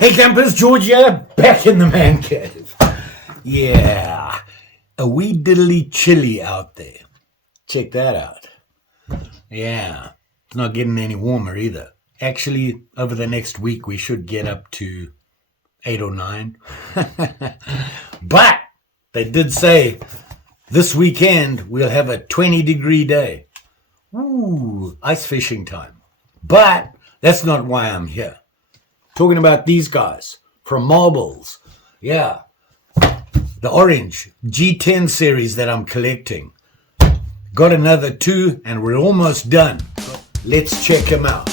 Hey campers, George here, back in the man cave. Yeah, a wee diddly chilly out there. Check that out. Yeah, it's not getting any warmer either. Actually, over the next week we should get up to 8 or 9. But they did say this weekend we'll have a 20-degree day. Ooh, ice fishing time. But that's not why I'm here. Talking about these guys from Marbles. Yeah. The orange G10 series that I'm collecting. Got another 2 and we're almost done. Let's check them out.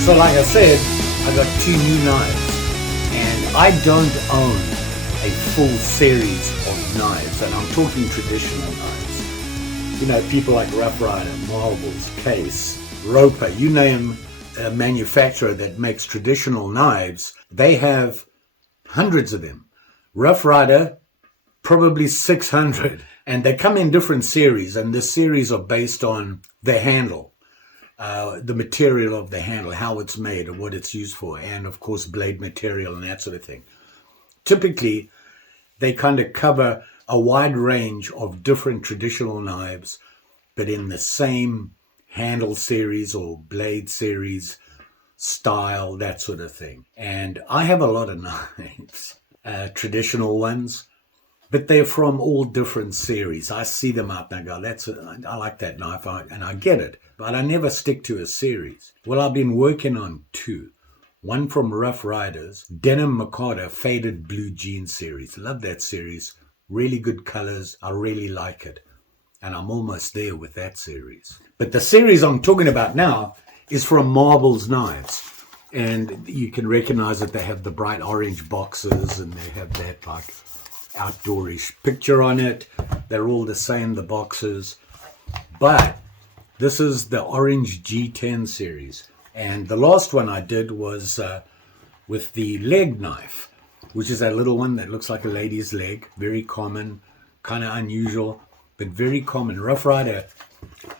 So like I said, I got 2 new knives. And I don't own a full series of knives. And I'm talking traditional knives. You know, people like Rough Rider, Marbles, Case, Roper, you name a manufacturer that makes traditional knives, they have hundreds of them. Rough Rider, probably 600. And they come in different series, and the series are based on the handle, the material of the handle, how it's made and what it's used for, and of course blade material and that sort of thing. Typically, they kind of cover a wide range of different traditional knives, but in the same handle series or blade series, style, that sort of thing. And I have a lot of knives, traditional ones, but they're from all different series. I see them up and I go, I like that knife, and I get it, but I never stick to a series. Well, I've been working on 2. One from Rough Riders, Denim Mikado Faded Blue Jean series. Love that series. Really good colors. I really like it. And I'm almost there with that series. But the series I'm talking about now is from Marbles Knives. And you can recognize that they have the bright orange boxes and they have that like outdoorish picture on it. They're all the same, the boxes. But this is the orange G10 series. And the last one I did was with the leg knife, which is that little one that looks like a lady's leg. Very common, kind of unusual, but very common. Rough Rider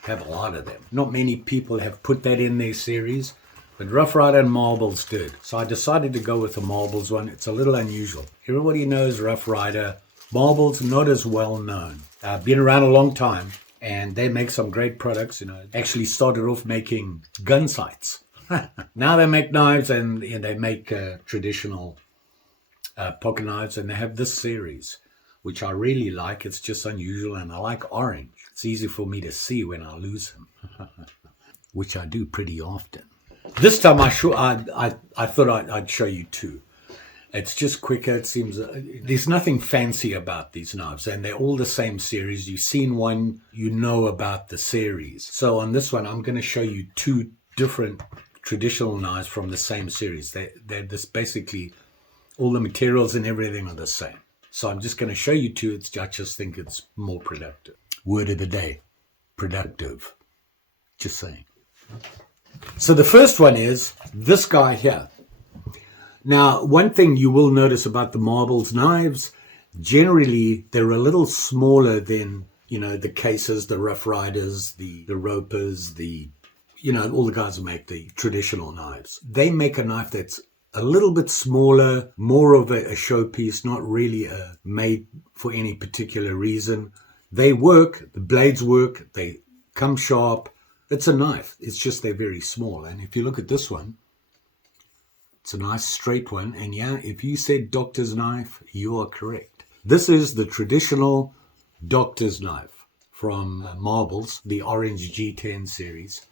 have a lot of them. Not many people have put that in their series, but Rough Rider and Marbles did. So I decided to go with the Marbles one. It's a little unusual. Everybody knows Rough Rider. Marbles, not as well known. Been around a long time, and they make some great products. You know, actually started off making gun sights. Now they make knives, and they make traditional pocket knives, and they have this series, which I really like. It's just unusual, and I like orange. It's easy for me to see when I lose them, which I do pretty often. This time I thought I'd show you 2. It's just quicker. It seems there's nothing fancy about these knives, and they're all the same series. You've seen one, you know about the series. So on this one, I'm going to show you 2 different traditional knives from the same series. They're this basically, all the materials and everything are the same. So I'm just going to show you 2. I just think it's more productive. Word of the day, productive. Just saying. So the first one is this guy here. Now, one thing you will notice about the Marbles knives, generally they're a little smaller than, the Cases, the Rough Riders, the Ropers, all the guys who make the traditional knives. They make a knife that's a little bit smaller, more of a showpiece, not really made for any particular reason. They work, the blades work, they come sharp. It's a knife. It's just they're very small. And if you look at this one, it's a nice straight one. And yeah, if you said doctor's knife, you are correct. This is the traditional doctor's knife from Marbles, the orange G10 series.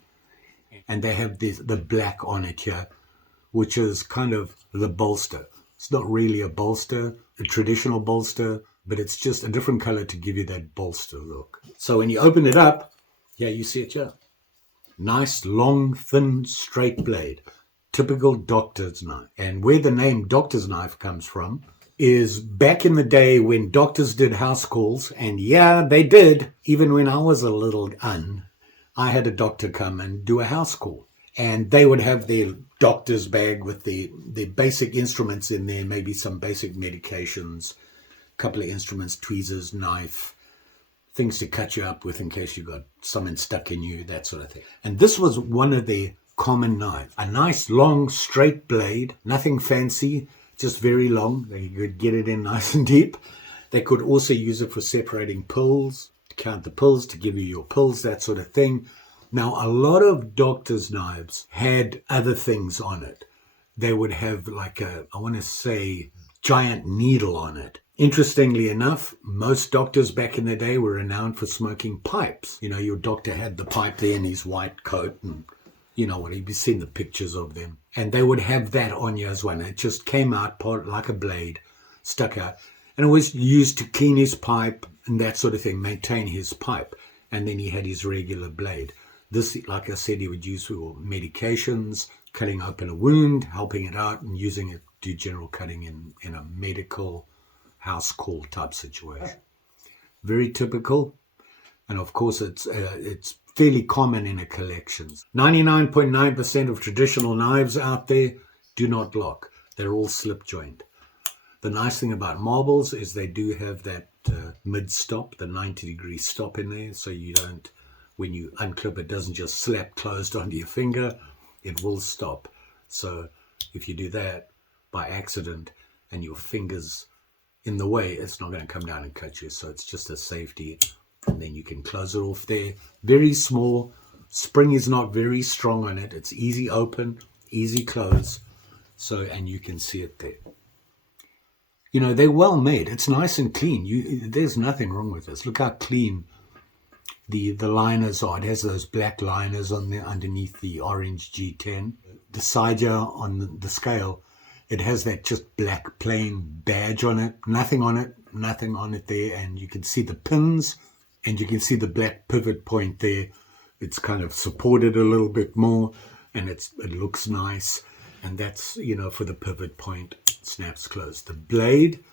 And they have the black on it here, which is kind of the bolster. It's not really a bolster, a traditional bolster, but it's just a different color to give you that bolster look. So when you open it up, yeah, you see it here. Nice, long, thin, straight blade. Typical doctor's knife. And where the name doctor's knife comes from is back in the day when doctors did house calls, and yeah, they did. Even when I was a little I had a doctor come and do a house call. And they would have their doctor's bag with the basic instruments in there, maybe some basic medications, a couple of instruments, tweezers, knife, things to cut you up with in case you got something stuck in you, that sort of thing. And this was one of their common knives. A nice, long, straight blade, nothing fancy, just very long. They could get it in nice and deep. They could also use it for separating pills, to count the pills, to give you your pills, that sort of thing. Now, a lot of doctors' knives had other things on it. They would have like a, I want to say, giant needle on it. Interestingly enough, most doctors back in the day were renowned for smoking pipes. You know, your doctor had the pipe there in his white coat, and you know what, you've seen the pictures of them. And they would have that on you as well. It just came out part like a blade, stuck out. And it was used to clean his pipe and that sort of thing, maintain his pipe. And then he had his regular blade. This, like I said, he would use for medications, cutting open a wound, helping it out, and using it to do general cutting in a medical house call type situation. Very typical. And of course, it's fairly common in a collections. 99.9% of traditional knives out there do not lock. They're all slip joint. The nice thing about marbles is they do have that mid-stop, the 90-degree stop in there, so you don't, when you unclip, it doesn't just slap closed onto your finger. It will stop. So if you do that by accident and your finger's in the way, it's not going to come down and cut you. So it's just a safety. And then you can close it off there. Very small. Spring is not very strong on it. It's easy open, easy close. So, and you can see it there. You know, they're well made. It's nice and clean. There's nothing wrong with this. Look how clean the liners are. It has those black liners on there underneath the orange G10. The side here on the scale, it has that just black plain badge on it. Nothing on it there. And you can see the pins and you can see the black pivot point there. It's kind of supported a little bit more and it looks nice. And that's, you know, for the pivot point, snaps closed. The blade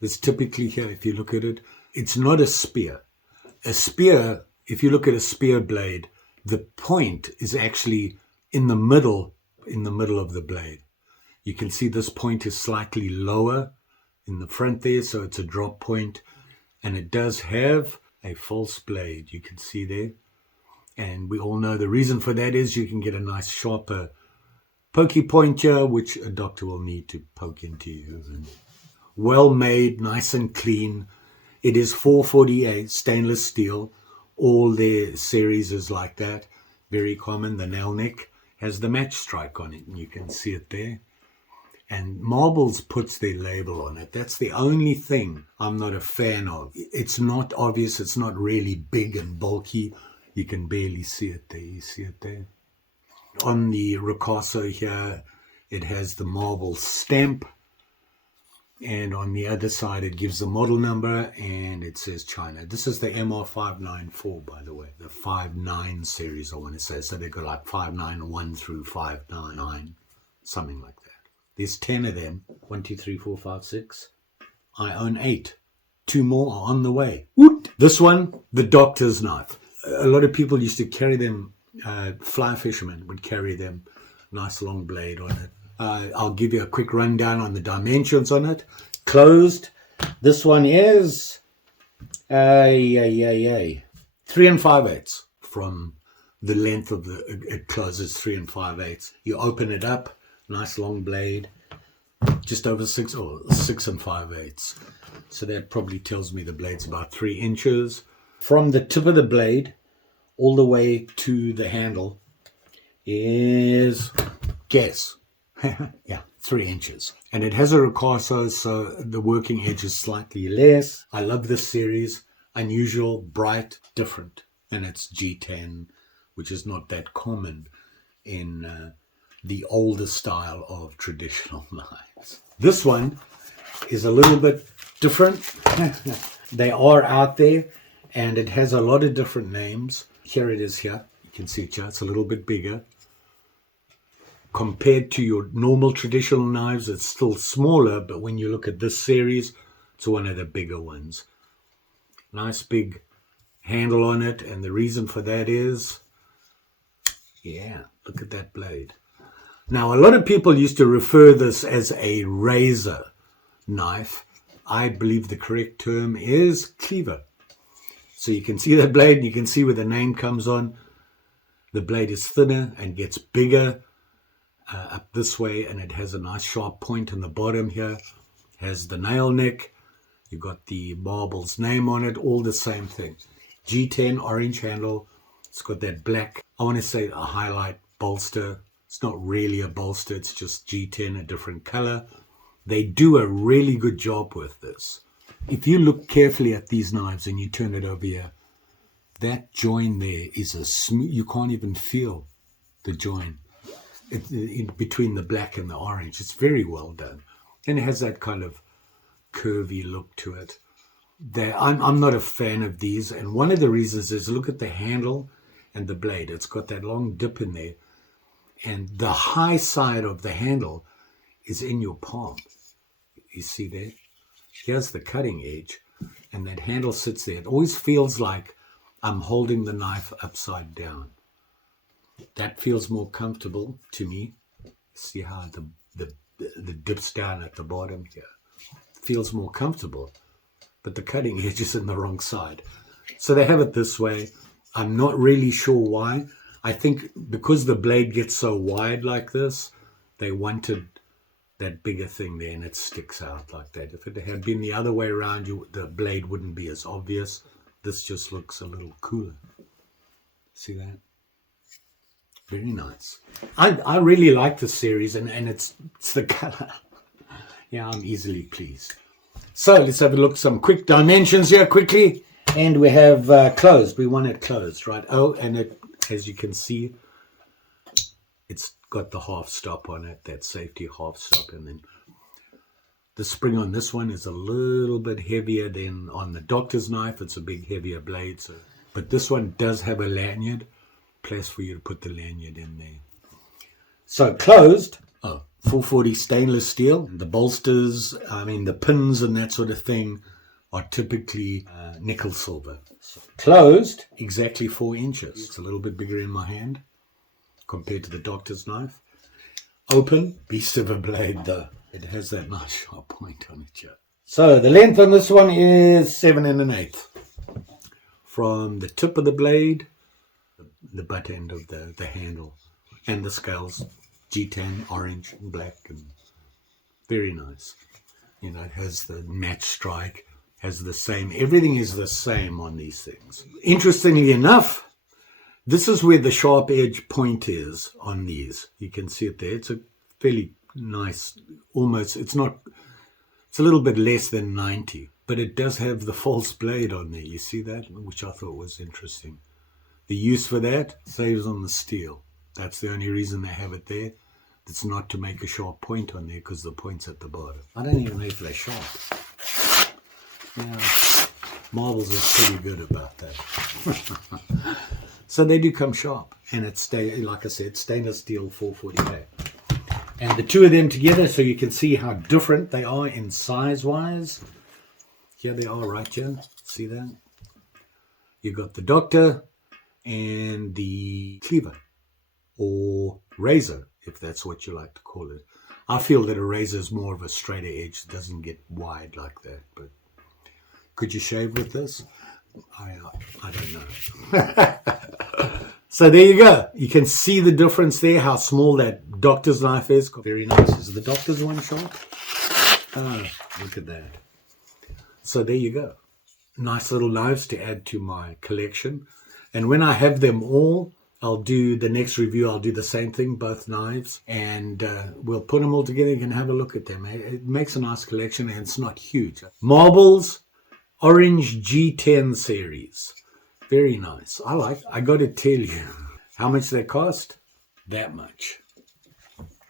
is typically here, if you look at it, it's not a spear. A spear, if you look at a spear blade, the point is actually in the middle of the blade. You can see this point is slightly lower in the front there, so it's a drop point. And it does have a false blade, you can see there. And we all know the reason for that is you can get a nice sharper pokey point here, which a doctor will need to poke into you. Well made, nice and clean. It is 448 stainless steel. All their series is like that. Very common. The nail neck has the match strike on it, and you can see it there. And Marbles puts their label on it. That's the only thing I'm not a fan of. It's not obvious. It's not really big and bulky. You can barely see it there. You see it there? On the ricasso here, it has the Marble stamp. And on the other side, it gives the model number and it says China. This is the MR594, by the way. The 59 series, I want to say. So they've got like 591 through 599, something like that. There's 10 of them. 1, 2, 3, 4, 5, 6. I own 8. 2 more are on the way. Whoot! This one, the doctor's knife. A lot of people used to carry them. Fly fishermen would carry them. Nice long blade on it. I'll give you a quick rundown on the dimensions on it. Closed. This one is 3 5/8 from the length of it closes 3 5/8. You open it up. Nice long blade. Just over 6 5/8. So that probably tells me the blade's about 3 inches. From the tip of the blade all the way to the handle is, guess, yeah, 3 inches. And it has a ricasso, so the working edge is slightly less. I love this series. Unusual, bright, different. And it's G10, which is not that common in the older style of traditional knives. This one is a little bit different. They are out there, and it has a lot of different names. Here it is here. You can see it here. It's a little bit bigger. Compared to your normal traditional knives, it's still smaller, but when you look at this series, it's one of the bigger ones. Nice big handle on it, and the reason for that is, yeah, look at that blade. Now, a lot of people used to refer this as a razor knife. I believe the correct term is cleaver. So you can see that blade, and you can see where the name comes on. The blade is thinner and gets bigger up this way, and it has a nice sharp point in the bottom here. Has the nail nick. You've got the Marble's name on it, all the same thing. G10 orange handle. It's got that black, I want to say a highlight bolster. It's not really a bolster, it's just G10, a different color. They do a really good job with this. If you look carefully at these knives and you turn it over here, that join there is a smooth, you can't even feel the join in between the black and the orange. It's very well done. And it has that kind of curvy look to it. I'm not a fan of these, and one of the reasons is look at the handle and the blade. It's got that long dip in there, and the high side of the handle is in your palm. You see there? Here's the cutting edge, and that handle sits there. It always feels like I'm holding the knife upside down. That feels more comfortable to me. See how the dips down at the bottom here? Feels more comfortable, but the cutting edge is in the wrong side. So they have it this way. I'm not really sure why. I think because the blade gets so wide like this, they wanted that bigger thing there, and it sticks out like that. If it had been the other way around, the blade wouldn't be as obvious. This just looks a little cooler. See that? Very nice. I really like this series, and it's the color. Yeah, I'm easily pleased. So let's have a look at some quick dimensions here quickly. And we have closed. We want it closed, right? Oh, and it, as you can see, it's got the half stop on it, that safety half stop. And then the spring on this one is a little bit heavier than on the doctor's knife. It's a big, heavier blade. So, but this one does have a lanyard, place for you to put the lanyard in there. So closed. Oh, 440 stainless steel. The bolsters, the pins and that sort of thing are typically nickel silver. So closed, exactly 4 inches. It's a little bit bigger in my hand compared to the doctor's knife. Open, beast of a blade though. It has that nice sharp point on it here. So the length on this one is 7 1/8. From the tip of the blade, the butt end of the handle, and the scales. G10, orange and black, and very nice. You know, it has the match strike, has the same, everything is the same on these things. Interestingly enough, this is where the sharp edge point is on these. You can see it there. It's a fairly nice, almost, it's a little bit less than 90, but it does have the false blade on there. You see that? Which I thought was interesting. The use for that saves on the steel. That's the only reason they have it there. It's not to make a sharp point on there because the point's at the bottom. I don't even know if they're sharp. Yeah, Marbles are pretty good about that. So they do come sharp. And it's, like I said, stainless steel 440K. And the two of them together, so you can see how different they are in size-wise. Here they are right here. See that? You've got the Doctor and the Cleaver, or razor, if that's what you like to call it. I feel that a razor is more of a straighter edge. It doesn't get wide like that. But could you shave with this? I don't know. So there you go. You can see the difference there, how small that doctor's knife is. Very nice. Is the doctor's one sharp? Oh, look at that. So there you go. Nice little knives to add to my collection. And when I have them all, I'll do the next review. I'll do the same thing, both knives, and we'll put them all together. You can have a look at them. It makes a nice collection, and it's not huge. Marbles Orange G10 series. Very nice. I got to tell you, how much they cost? That much.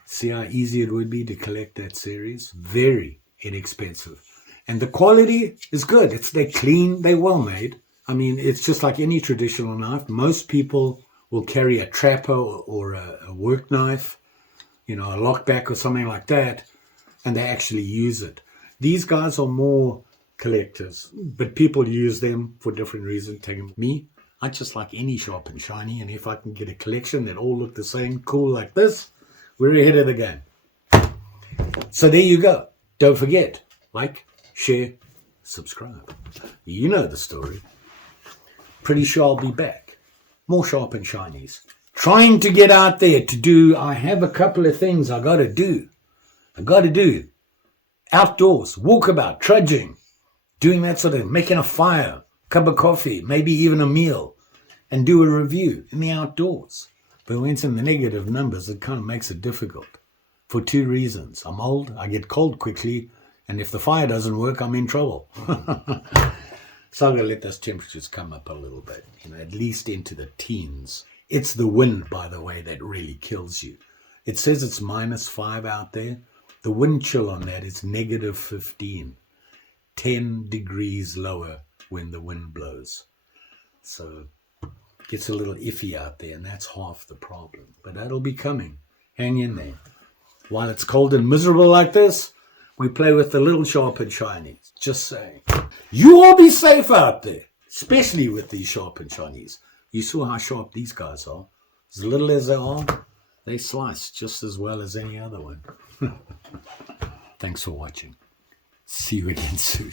See how easy it would be to collect that series? Very inexpensive. And the quality is good. They're clean. They're well made. I mean, it's just like any traditional knife. Most people will carry a trapper or a work knife, a lockback or something like that, and they actually use it. These guys are more collectors, but people use them for different reasons. Me, I just like any sharp and shiny, and if I can get a collection that all look the same, cool like this, we're ahead of the game. So there you go. Don't forget, like, share, subscribe. You know the story. pretty sure I'll be back. More sharp and shinies. Trying to get out there to do, I have a couple of things I got to do. Outdoors, walkabout, trudging, doing that sort of, making a fire, cup of coffee, maybe even a meal, and do a review in the outdoors. But when it's in the negative numbers, it kind of makes it difficult for two reasons. I'm old, I get cold quickly, and if the fire doesn't work, I'm in trouble. So I'm going to let those temperatures come up a little bit, at least into the teens. It's the wind, by the way, that really kills you. It says it's -5 out there. The wind chill on that is -15, 10 degrees lower when the wind blows. So it gets a little iffy out there, and that's half the problem. But that'll be coming. Hang in there. While it's cold and miserable like this, we play with the little sharp and shinies. Just saying. You all be safe out there, especially with these sharp and shinies. You saw how sharp these guys are. As little as they are, they slice just as well as any other one. Thanks for watching. See you again soon.